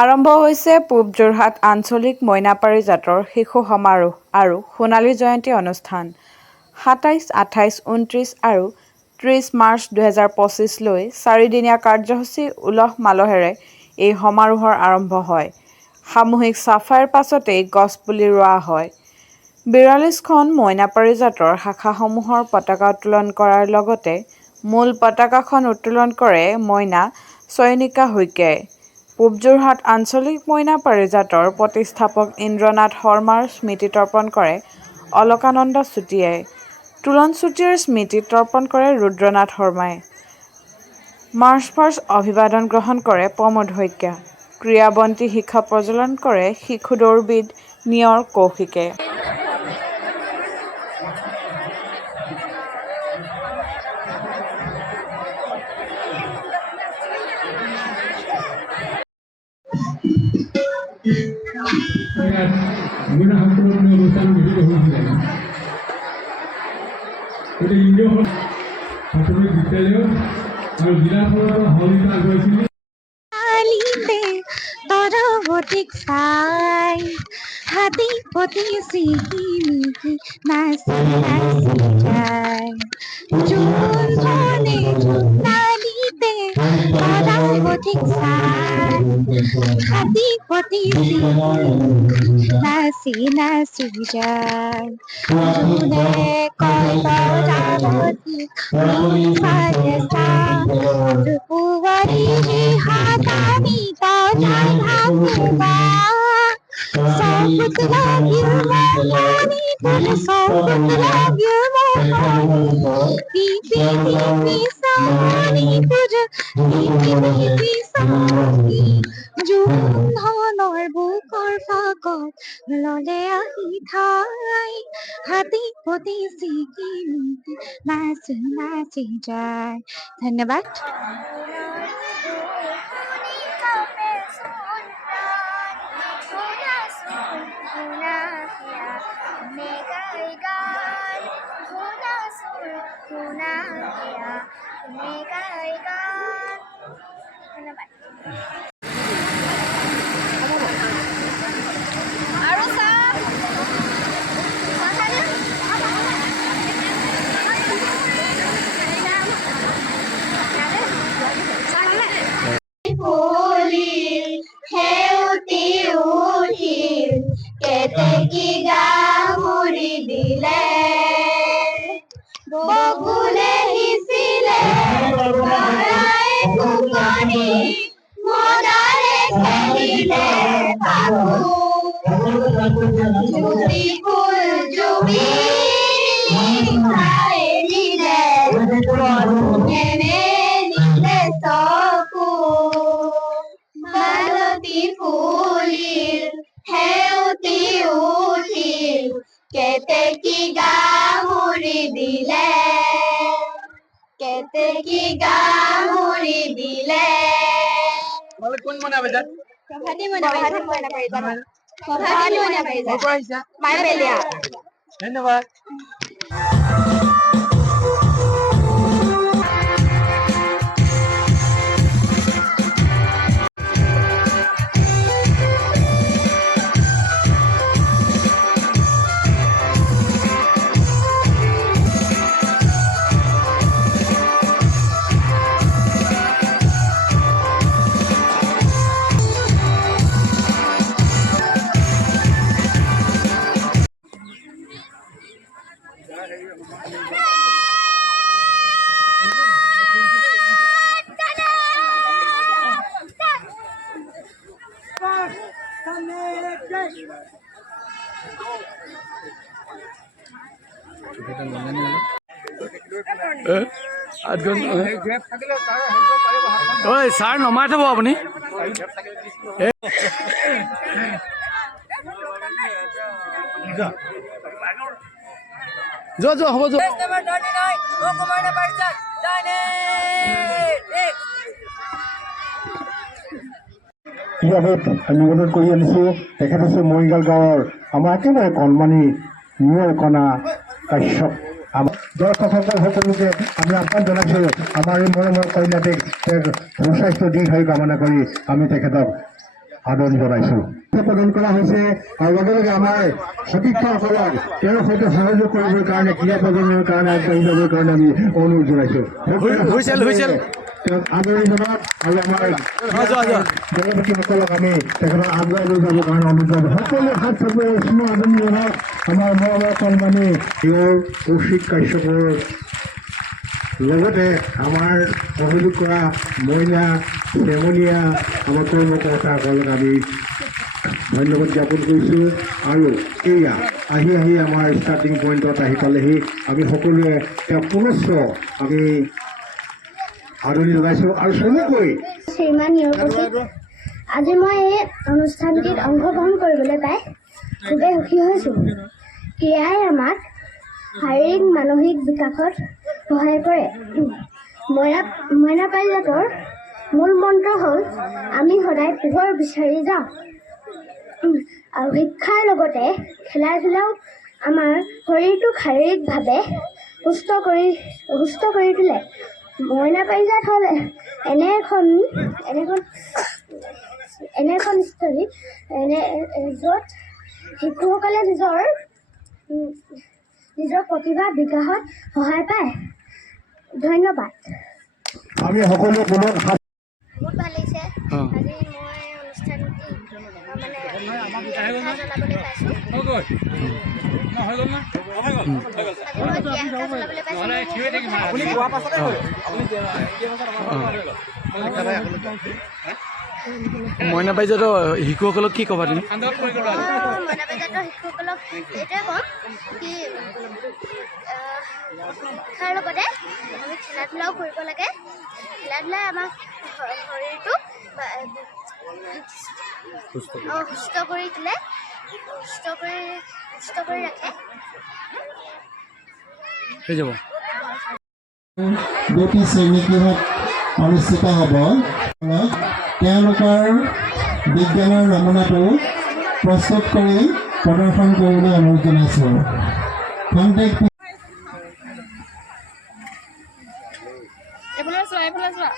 আৰম্ভ হৈছে পূব যোৰহাট আঞ্চলিক মইনা পাৰিজাতৰ শিশু সমাৰোহ আৰু সোণালী জয়ন্তী অনুষ্ঠান। ২৭, ২৮, ২৯ আৰু ৩০ মাৰ্চ ২০২৫ লৈ ৪দিনীয়া কাৰ্যসূচী উলহ মালহেৰে এই সমাৰোহৰ আৰম্ভ হয়। সামূহিক চাফাইৰ পাছতেই গছপুলি ৰোৱা হয়। ৪২খন মইনা পাৰিজাতৰ শাখাসমূহৰ পতাকা উত্তোলন কৰাৰ লগতে মূল পতাকাখন উত্তোলন কৰে মইনা চয়নিকা শইকীয়াই। পূব যোৰহাট আঞ্চলিক মইনা পাৰিজাতৰ প্ৰতিষ্ঠাপক ইন্দ্ৰনাথ শৰ্মাৰ স্মৃতি তৰ্পণ কৰে অলকানন্দ চুতীয়াই। তোলন চুতীয়াৰ স্মৃতিত তৰ্পণ কৰে ৰুদ্ৰনাথ শৰ্মাই। মাৰ্চ পাষ্ট অভিবাদন গ্ৰহণ কৰে প্ৰমোদ শইকীয়া। ক্ৰীড়াবন্তি শিখা প্ৰজ্বলন কৰে শিশু দৌৰবিদ নিয়ৰ কৌশিকে। হাতী পতি চিহি নাচি নাচি যায় জোন ধনে জোনালীতে তৰা পথিক চাই হাতী পতি নাচি নাচি যায় জোনে কয় তৰাৱতী নিচাৰে চাই পুৱাৰী Hatami তজাই ভাবুবা Soft love you, my honey, but soft love you, my honey. Pipi, sorry, but pipi, sorry. June honor bukor fagot, lole ahi thai. Hati poti siki, nachi nachi jai. ধন্যবাদ। কেতেকী গামুৰি দিলে বগুলে হিচিলে লৰাই কুকনি মদাৰে খেলিলে বাবু জুবি ফুল জুবি এৰিলে নিলে চকু মালতী ফুলিল হেউতি উঠিল কেতেকী গামুৰি দিলে কেতেকী গামুৰি দিলে কোন মনা বেজাত প্ৰভাতী মনা পাৰিজাত মায়ে বেলিয়া ধন্যবাদ। ছাৰ নমাই থব আপুনি যোৱা যোৱা হ'ব যোৱা নিবেদন কৰি আনিছোঁ। তেখেত হৈছে মৰিগাঁও গাঁৱৰ আমাৰ একেবাৰে কণমানি নিয়ৰ কণা কাশ্যপ দৰ্শকসকল সকলোকে আমি আহ্বান জনাইছোঁ আমাৰ এই মৰমৰ কন্যাটিক সুস্বাস্থ্য দীৰ্ঘায়ু কামনা কৰি আমি তেখেতক আদৰণি জনাইছোঁ প্ৰদান কৰা হৈছে আৰু লগে লগে আমাৰ সতীৰ্থসকলক তেওঁৰ সৈতে সহযোগ কৰিবৰ কাৰণে ক্ৰীড়া প্ৰজন্মৰ কাৰণে আগবাঢ়ি যাবৰ কাৰণে আমি অনুৰোধ জনাইছোঁ তেওঁক আদৰণি জনাওক আৰু আমাৰ জনজাতিসকলক আমি তেখেতক আগুৱাই লৈ যাবৰ কাৰণে অনুৰোধ জনাওঁ সকলোৱে হাত চাপৰি উষ্ম আদৰণি জনাওক আমাৰ মৰমৰ কণমানি তেওঁৰ কৌশিক কাশ্যপৰ লগতে আমাৰ সহযোগ কৰা মইনা চেমনীয়া আমাৰ কৰ্মকৰ্তাসকলক আমি ধন্যবাদ জ্ঞাপন কৰিছোঁ আৰু এয়া আহি আমাৰ ষ্টাৰ্টিং পইণ্টত আহি পালেহি আমি সকলোৱে তেওঁক পুনশ্চ আমি আদৰণি জনাইছোঁ আৰু চমুকৈ শ্ৰীমান নিয়োগী আজি মই এই অনুষ্ঠানটিত অংশগ্ৰহণ কৰিবলৈ পাই খুবেই সুখী হৈছোঁ ক্ৰীড়াই আমাক শাৰীৰিক মানসিক বিকাশত সহায় কৰে মইনা পাৰিজাতৰ মূল মন্ত্ৰ হ'ল আমি সদায় পোহৰ বিচাৰি যাওঁ আৰু শিক্ষাৰ লগতে খেলা ধূলাও আমাৰ শৰীৰটোক শাৰীৰিকভাৱে সুস্থ কৰি তোলে মইনা পাৰিজাত হ'ল এনে এখন স্থলী য'ত শিশুসকলে নিজৰ প্ৰতিভা বিকাশত সহায় পায় ধন্যবাদ আমি সকলোৱে পুনৰ বহুত ভাল লাগিছে আজি মই অনুষ্ঠানটি জনাবলৈ পাইছোঁ মইনা পাৰিজাতৰ শিশুসকলক কি ক'বা তুমি মইনা পাৰিজাতৰ শিশুসকলক এইটোৱে ক'ম কি শিক্ষাৰ লগতে আমি খেলা ধূলাও কৰিব লাগে খেলা ধূলাই আমাৰ শৰীৰটোক সুস্থ কৰি তোলে সুস্থ কৰি ৰাখে হৈ যাব দুটি শ্ৰেণীগৃহত অনুষ্ঠিত হ'ব তেওঁলোকৰ বিজ্ঞানৰ নমুনাটো প্ৰস্তুত কৰি প্ৰদৰ্শন কৰিবলৈ অনুৰোধ জনাইছোঁ খন্তেক এইফালে চোৱা